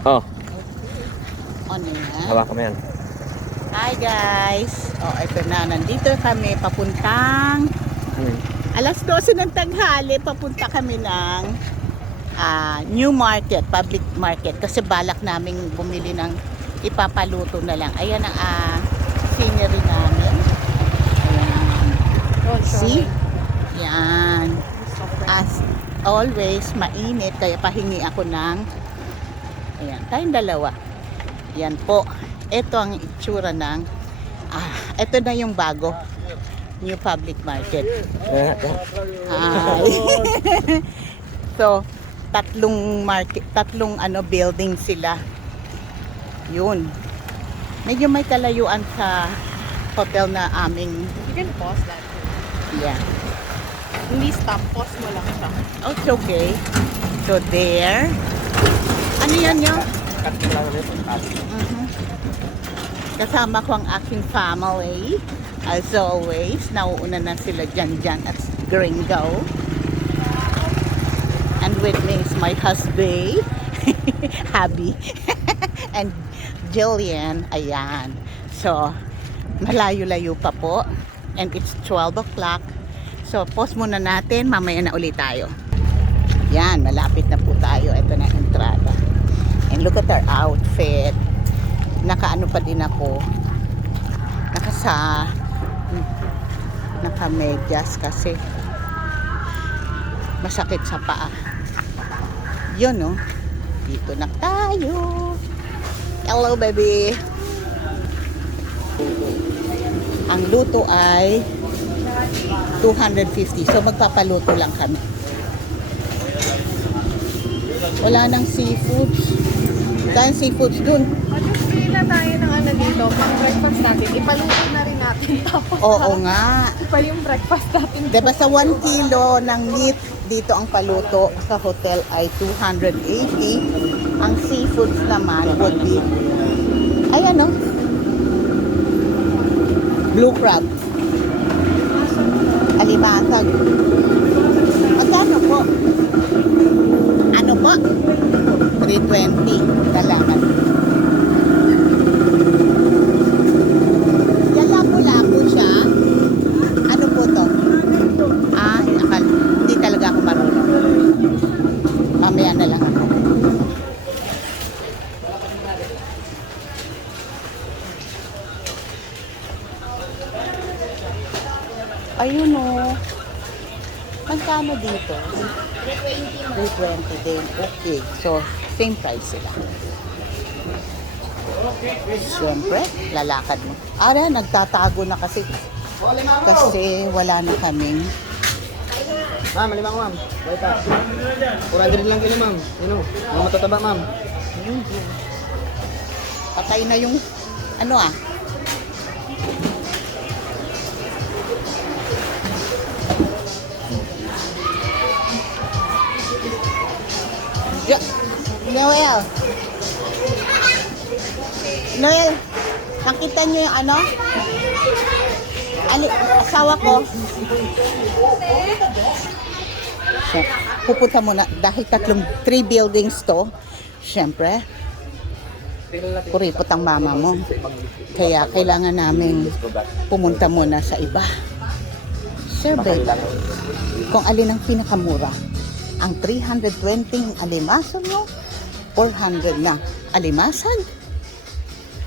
Oh, On yan. hawakan mo yan. Hi guys! O, ito na. Nandito kami papuntang alas 12 ng tanghali. Papunta kami ng New Market, public market. Kasi balak naming bumili ng ipapaluto na lang. Ayan ang scenery namin. Ayan. See? Yan. As always, mainit. Kaya pahingi ako ng ayan, tayong dalawa. Yan po. Ito ang itsura ng ito na yung bago. New public market. Hi. So, tatlong building sila. Yun. Medyo may kalayuan sa hotel na aming. You can pause that. Yeah. Hindi stop, pause mo lang siya. Oh, it's okay. So, there. Ano yan yun? Kasama ko ang aking family. As always, nauuna na sila dyan at Gringo. And with me is my husband, Habi, and Jillian. Ayan. So, malayo-layo pa po. And it's 12 o'clock. So, pause muna natin. Mamaya na ulit tayo. Yan, malapit na po tayo. Ito na ang entrada. And look at our outfit. Nakaano pa din ako. Naka-medyas kasi masakit sa paa. Yun, no? Dito na tayo. Hello, baby. Ang luto ay 250. So, magpapaluto lang kami. Wala nang seafoods. Saan seafoods dun? Mag-free na tayo ng dito, pang breakfast natin. Ipaluto na rin natin. Tapos Oo nga. ipa yung breakfast natin. Diba sa 1 kilo ng meat dito ang paluto sa hotel ay 280. Ang seafoods naman would be ayan, no? Blue crab. Alimasag. Magkano po? Ano po? 320. Dalaman. Yan lapo-lapo siya. Ano po to? Hindi talaga ako marunong. Mamaya na lang ako. Ayun, o. Magkano dito? 320 din. Okay. So, same price sila. Siyempre, lalakad mo. Nagtatago na kasi. Kasi wala na kaming. Ma'am, malimang ma'am. Baita. 400 lang kilo ma'am. Yun o. Mga matataba ma'am. Patay na yung Noel. Noel, nakita niyo yung asawa ko. So, pupunta muna dahil 3 buildings to. Siyempre, kuripot ang mama mo. Kaya kailangan namin pumunta muna sa iba. Sir, babe, kung alin ang pinakamura, ang 320 alimasag mo, 400 na alimasag.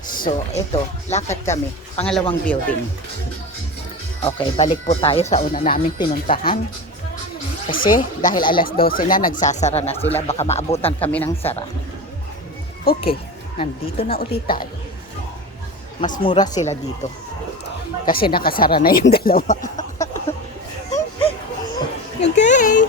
So, ito, lakad kami. Pangalawang building. Okay, balik po tayo sa una naming pinuntahan. Kasi dahil alas 12 na, nagsasara na sila. Baka maabutan kami ng sara. Okay, nandito na ulit tayo. Mas mura sila dito. Kasi nakasara na yung dalawa. Okay.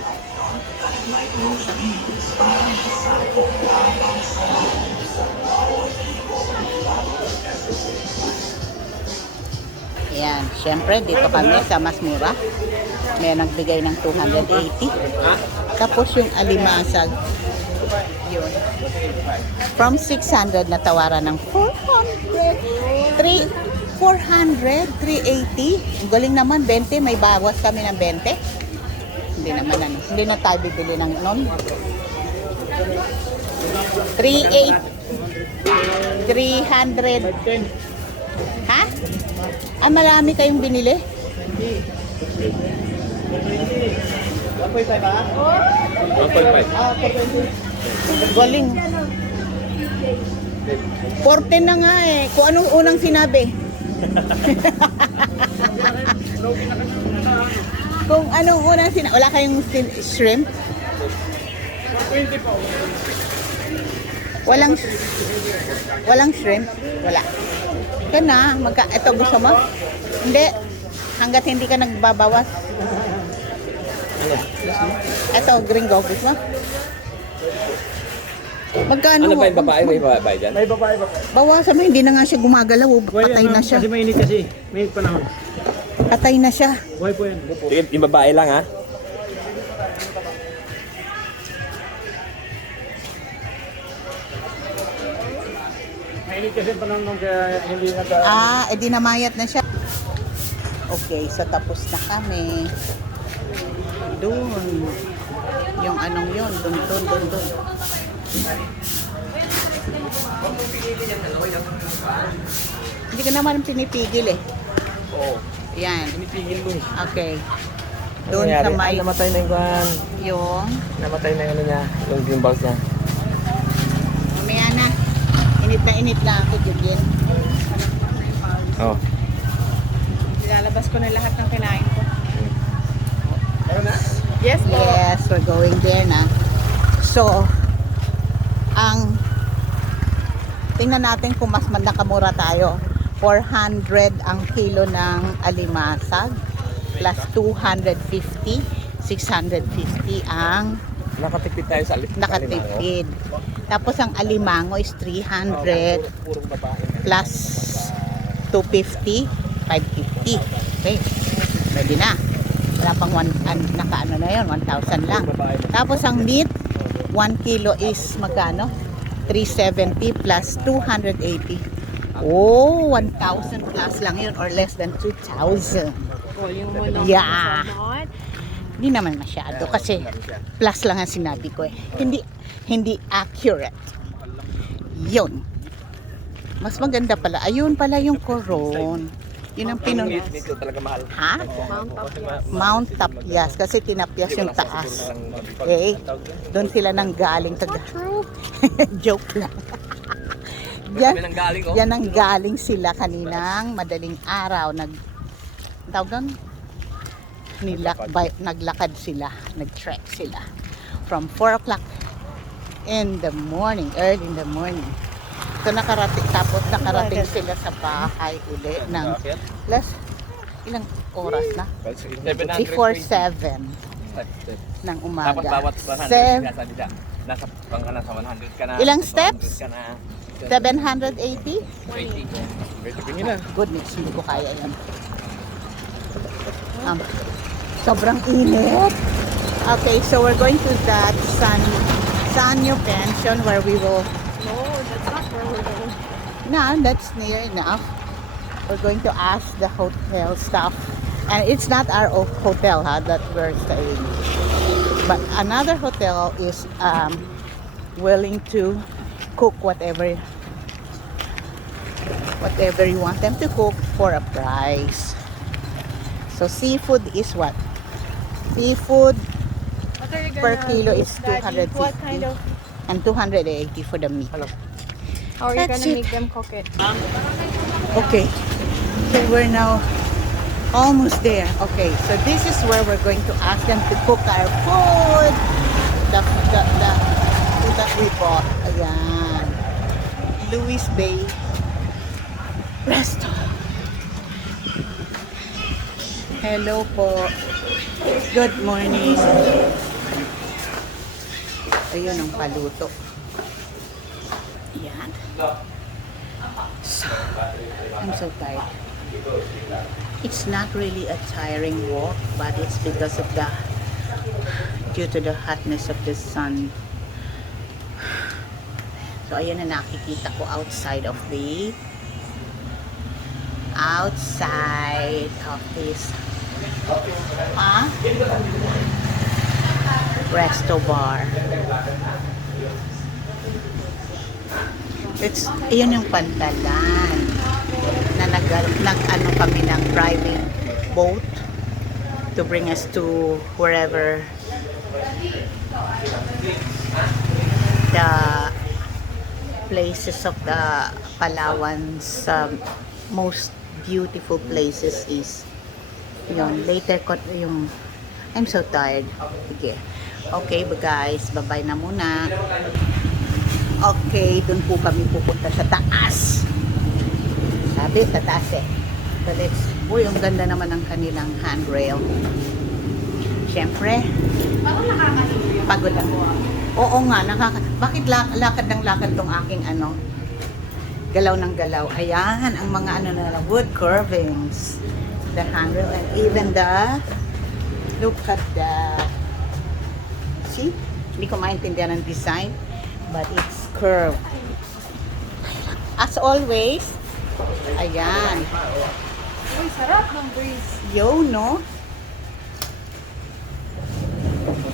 Ayan, syempre dito kami sa mas mura. May nagbigay ng 280. Tapos yung alimasag, yun. From 600 na tawaran ng 400. 400, 380. Ang galing naman, 20. May bawas kami ng 20. Hindi naman Hindi na tayo bibili ng nun. 380. 300. Ha? Ah, marami kayong binili? 1.5 ba? 1.5. Galing. 14 na nga eh. Kung anong unang sinabi. Kung anong unang sinabi. Wala kayong shrimp? 20 po. Walang shrimp? Wala. Ito na. Ito gusto mo? Hindi. Hanggat hindi ka nagbabawas. Ito, gringo. Gusto mo? Magkano? Ano ba yung babae? May babae dyan? May babae ba? Bawasan mo, hindi na nga siya gumagalaw. Patay na siya. Kasi mainit kasi. May panahon. Patay na siya. Buhay po yan. Sige, yung babae lang ha? Mainit kasi panahon nung kaya hindi naka... Edi namayat na siya. Okay, so tapos na kami. Doon. Yung anong yun, doon. Hindi ka naman pinipigil eh. Oo. Yan. Pinipigil mo eh. Okay. Doon sa may... namatay na yung kuhan. Yung... Namatay na yung ano niya. Yung gimbals niya. Mamaya na. Init na ako, Jugin. Oo. Nilalabas ko na lahat ng kinain ko. Ano na? Yes po. Yes, we're going there na. So, tingnan natin kung mas nakamura tayo. 400 ang kilo ng alimasag plus 250, 650 ang Nakatipid tayo sa nakatipid. Tapos ang alimango is 300 Purong babae. plus 250, 550. Okay, pwede na. Wala pang nakaano na yun, 1,000 lang. Tapos ang meat, 1 kilo is magkano? 370 plus 280. Oh, 1,000 plus lang yun or less than 2,000. Volume mo lang. Yeah. Hindi naman masyado kasi plus lang ang sinabi ko eh. Hindi accurate. Yun. Mas maganda pala. Ayun pala yung coron. Yun ang pinun... Dito talaga mahal. Ha? Mount Tapias. Kasi tinapyas yung taas. Okay? Doon sila nang galing. Joke lang. Kami nang galing oh. Yan ang galing sila kaninang madaling araw. Tawag doon? Naglakad sila. Nag-trek sila. From 4 o'clock in the morning. Early in the morning. So nakarating sila sa bahay uli ng ilang oras na? Before 7 ng umaga. Tapos bawat 100 nasa pang ka na sa 100 ka na. Ilang sa steps? 100 ka na. 780? 20. Goodness, hindi ko kaya yan. Sobrang init. Okay, so we're going to that Sanyo Pension where we will... No, that's not where we're going. No, that's near enough. We're going to ask the hotel staff. And it's not our hotel that we're staying. But another hotel is willing to cook whatever you want them to cook for a price. So seafood is what? Seafood What are you per gonna kilo do, is Daddy? 250 What kind of... and 280 for the meat. How are you That's gonna it. make them cook it? Okay, so we're now almost there. Okay, so this is where we're going to ask them to cook our food. The food that we bought. Ayan. Louis Bay Resto. Hello po. Good morning. Ayun ang paluto. Ayan. So, I'm so tired. It's not really a tiring walk, but it's because of due to the hotness of the sun. So, ayan na nakikita ko outside of this resto bar. Iyon yung Pantalan na nag-ano kami ng private boat to bring us to wherever the places of the Palawans, most beautiful places is. Yun, later ko yung I'm so tired. Sige. Okay, guys, bye-bye na muna. Okay, dun po kami pupunta sa taas. Sabi, sa taas eh. So let's, uy, ang ganda naman ng kanilang handrail. Siyempre, pagod ako. Oo nga, bakit lakad ng lakad tong aking ano? Galaw ng galaw. Ayan, ang mga ano na wood carvings. The handrail and even the look at the see? Hindi ko maintindihan ang design but it's curved. As always, ayan. Uy, sarap ng breeze. Yo, no?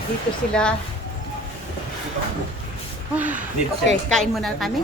Dito sila. Dito Okay, kain muna kami.